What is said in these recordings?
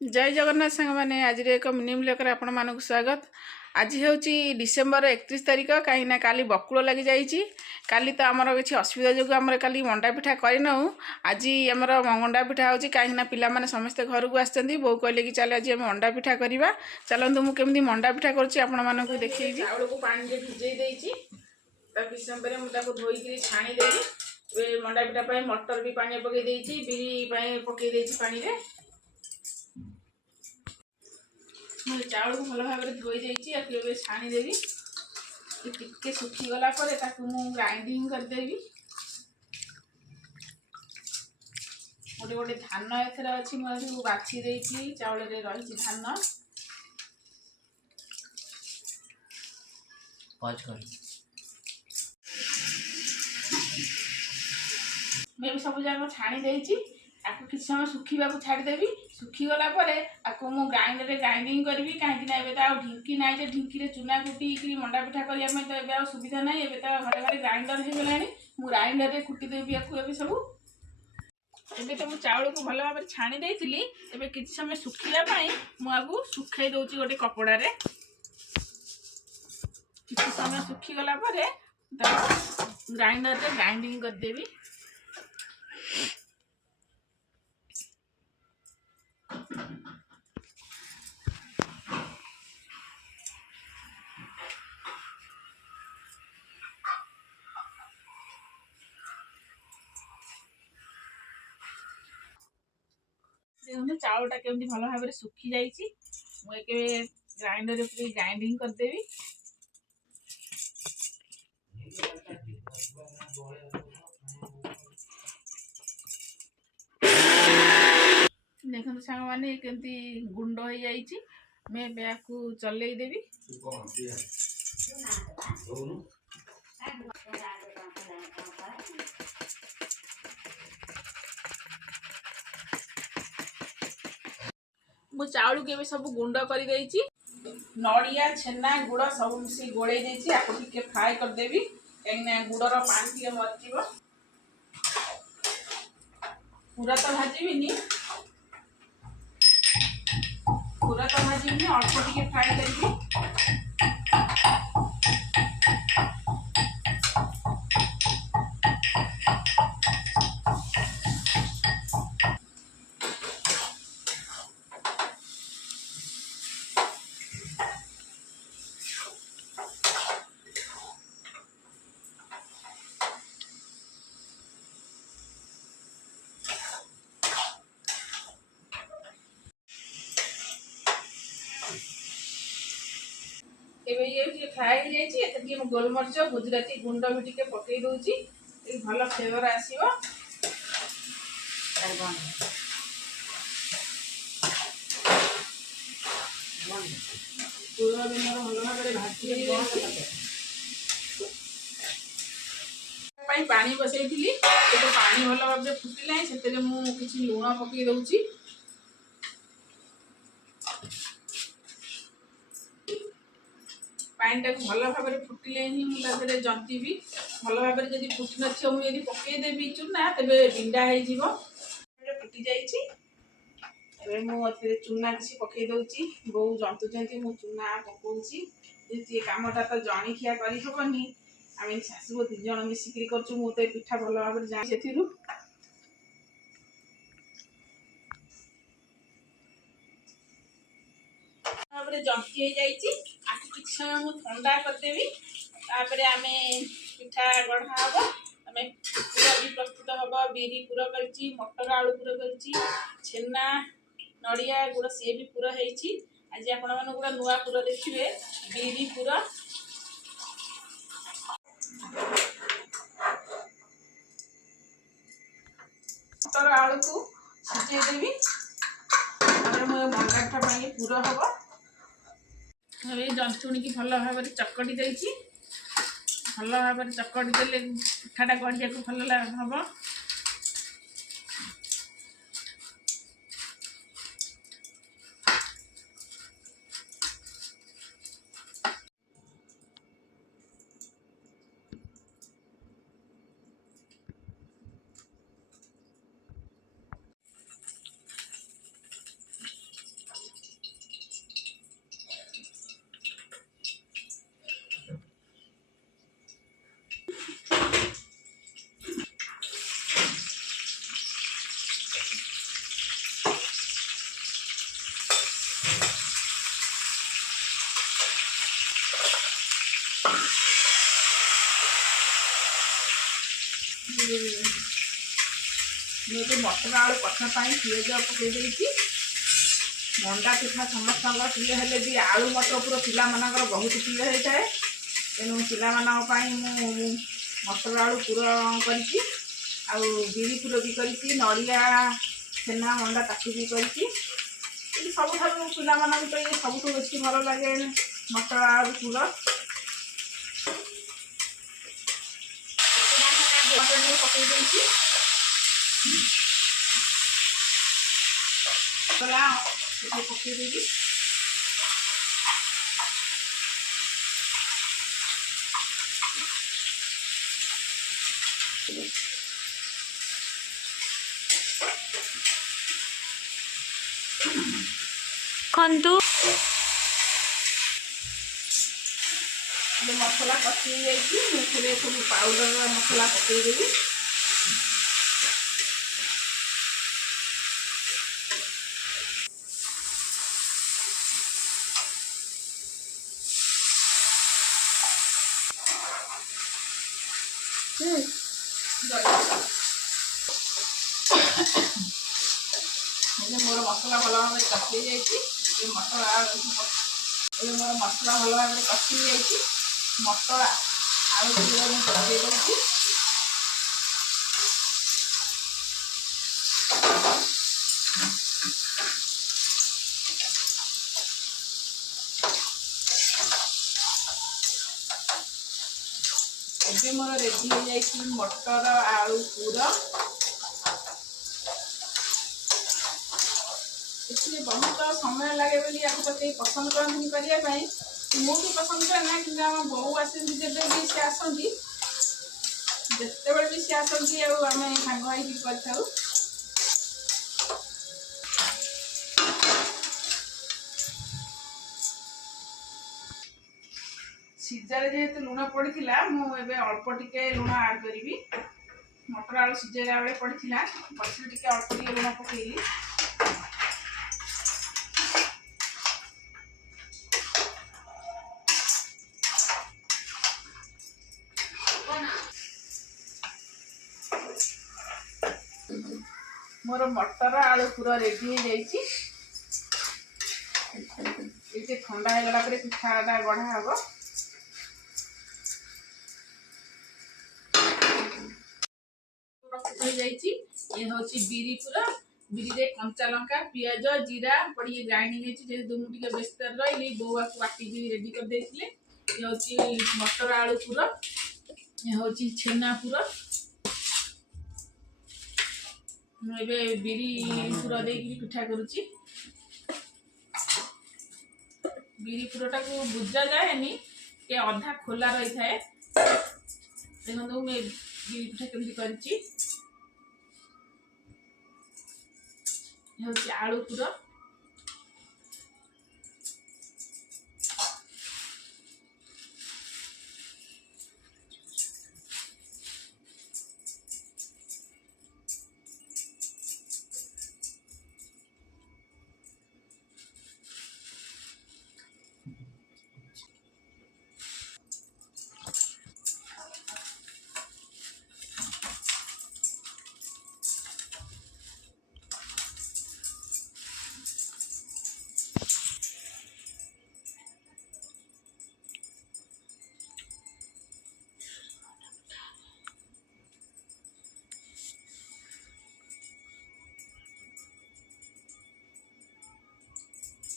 जय जगन्नाथ सांग मैंने आज एक मिनी ब्लॉग आपण मानक स्वागत। आज हूँ डिसेम्बर 31 तारिख कहीं काली बकुल लगी जाइए। काली तो आमर किसी असुविधा जो आम काली मंडा पिठा करना आज आमर मंडा पिठा हो कहीं पिला समस्ते घर को आसछन्ती। बो कहले कि चल आज आम अंडा पिठा करवा। चलतु मुझे मंडा पिठा कर देखी चाउल को पानी में भिजे देती किसी समय मुझे धोईक छाणीदेवी। मंडा पिठा मटर भी पानी पकई बिरी पकई पानी में मुझे चाउल को भल भाव धोई जाइए छाणीदेवी। टिके सुखीगला ग्राइंडिंग करदेवी। गोटे गोटे धान एथर अच्छी मुझे बाछी देती चाउल रही धान मैं सब जाक छाणी देती आपको किसी समय सुखा छाड़देवी। सुखीगला मु ग्राइंडर ग्राइंडिंग करी कहीं ढिंकी ना ढिंकी चूना कुटी मंडा पिठा करने तो सुविधा ना। ए तो घरे घरे ग्राइंडर हो गला मु ग्राइंडर कुटीदेवी आपको सब। एबे तो चाउल को भल भाव छाणी देती एबे किसी समय सुखापी मुझे सुखाई दूसरी गोटे कपड़ा रे। किसी समय सुखीगला ग्राइंडर रे ग्राइंडिंग करदेवी। देखो चाउलटा केमती भल भाव सुखी जाइए। मुझे ग्राइंडर पूरी ग्राइंडिंग करदेवी। देखो सांग मैंने केमती गुंड हो जाइए। मैं आपको चलई देवी। मु चाउल के सब गुंड कर नड़िया छेना गुड़ सब मिसी गोड़े आपको फ्राए करदेवी कहीं गुड़र पानी मरज पूरा तो भाजबिनी अल्प टे फ्राए करी। एबे ये फ्राए हो जाइए एत गोलमरीच गुजराती गुंड भी टे पकई दूची भल फ्लेवर आसो। भल भाव भाजी पानी बसई पानी भल भाव फुटिला से मुझे लुण पकई दूची। पानी टाक भल भाव फुटिले ही मुझे जंतीबी भल भाव जब फुटी न मुझे पकईदेवी चूना तेरे बिंडा हो फुटी जाइए। मुझे चूना किसी पकई दूची बो जंतुचंती मु चूना पकाउची। कामटा तो जणिखिया करहबनी आम शाशु तीन जन मिसिक कर मुझे पिठा भल भाव जाए से जंती आपको किसी समय मुझे ठंडा करदेवी। आम पिठा गढ़ा हम आम पूरा भी प्रस्तुत हम बिरी पूरा कर मटर आलू पूरा कर छेना नड़िया गुड़ सी भी पूरा होती। आज आपण मन गोटे नुआ पूरा देखिए बिरी पूरा मटर आलू को सिझेदेवी। मंडा पिठा पूरा हम जंतुणी की भल भाव चकटी देती भल भाव चकटी देले पिठाटा गढ़िया को भल हम। ये मटर आलू कषा पिज पकई देती मंडा पिठा समस्त प्रिय हेले भी आलू मटर पूरा पिलामानकर बहुत प्रिय होता है तेणु पिलामानी मटर आलू पूरा करके बिरी पूर भी करके नड़िया छेना मंडा ताकू भी करके सब पिलामान तो ये सब बेस भल लगे मटर आलू पूर पकई देती पकई देगी खंतु मसला कषि जाइए सब पाउडर मसला पकईदेवी मोर मसला भल भाव कषि जाइए मोर मसला भल भाव कषि जाइए मटर आलू पकई दूसरी ଏବେ ମୋର ରେଡି ହେଇଯାଇଛି ମଟର ଆଳୁ ପୁର ଏଥିରେ ବହୁତ ସମୟ ଲାଗେ ବୋଲି ୟାକୁ ତ କେହି ପସନ୍ଦ କରନ୍ତିନି କରିବା ପାଇଁ ମୁଁ ବି ପସନ୍ଦ କରେ ନା କିନ୍ତୁ ଆମ ବୋଉ ଆସନ୍ତି ଯେବେ ବି ସେ ଆସନ୍ତି ଯେତେବେଳେ ବି ସେ ଆସନ୍ତି ଆଉ ଆମେ ସାଙ୍ଗ ହେଇକି କରିଥାଉ सीझारे जेहेतु लुण पड़ा मुझे अल्प टिके लुण आड करी मटर आलू सीझेला बेले पड़ा बस टे अल्प टे लुण पकईली मोर मटर आलू पूरा रेडी हो जाइए ठंडा हो गला पिठाटा गढ़ा हम ये हूँ बिरी पूरा बिरी कंचा लंका पियाज जीरा पड़ी ग्राइंडिंग जेहेतु मुझे व्यस्त रही बोआ को बाटिकी रेडी कर देते ये हूँ मटर आलू पूरा ये हूँ छेना पूरा मुझे बिरी पूरा दे पिठा करुच्ची बिरी पूरटा को बुझा जाए के अधा खोला रही थाए देखो मैं बिरी पिठा केमती करी आलू पूरा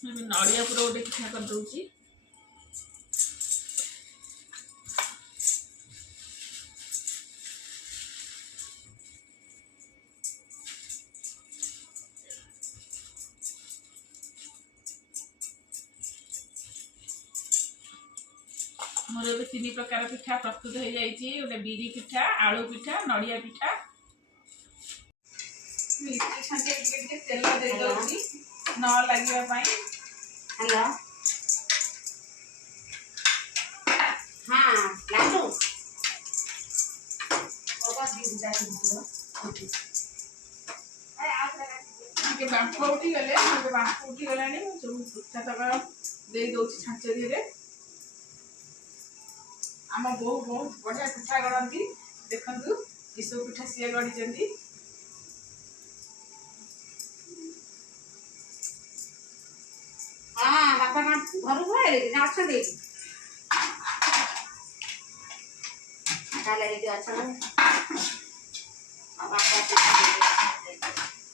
नड़िया पूरा गोटे पिठा कर दूची मोर ए 3 प्रकार पिठा प्रस्तुत हो जाइए गोटे बिरी पिठा आलू पिठा नड़िया पिठा तेल दे दूची न लगे हेलो हाँ लाडू बांफ उठी गले बांफ उठी गला सब पिठा तक दे दूची छांच धीरे आम बो बहुत बढ़िया पिठा गढ़ती देखु ये सब पिठा सी गढ़ी ଘରକୁ ଆଇଲେ ନା ଅଛନ୍ତି ଏଇଠି? ତାହେଲେ ଏଇଠି ଅଛନ୍ତି। ଆଉ ବାପା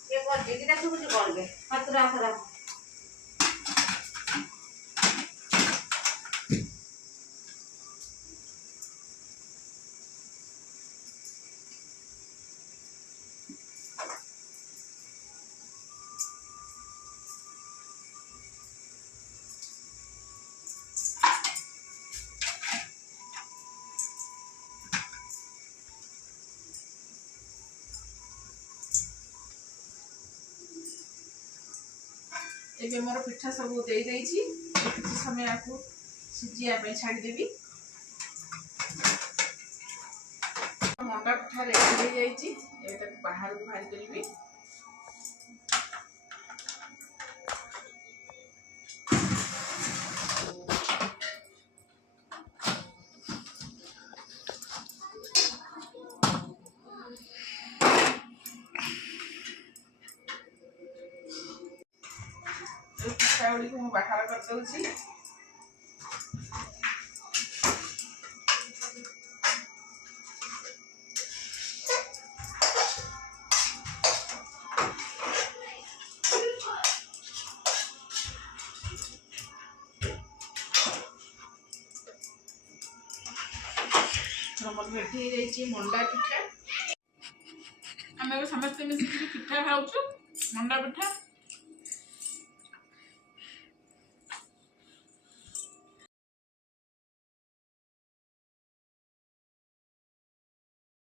କିଏ କରିଛି କି ଦେଖୁ କିଛି କରିବେ ହାତରା ହାତରା। ଏବେ ମୋର ପିଠା ସବୁ ଦେଇଦେଇଛି କିଛି ସମୟ ଆକୁ ସିଝିବା ପାଇଁ ଛାଡ଼ିଦେବି। ମଣ୍ଡା ପିଠା ରେଡି ହେଇଯାଇଛି। ଏବେ ତାକୁ ବାହାରକୁ ବାହାରି କରିବି। ପିଠା ଗୁଡ଼ିକୁ ମୁଁ ବାହାର କରିଦେଉଛି। ଆମର ରେଡି ହେଇଯାଇଛି ମଣ୍ଡା ପିଠା। ଆମେ ଏବେ ସମସ୍ତେ ମିଶିକି ପିଠା ଖାଉଛୁ, ମଣ୍ଡା ପିଠା।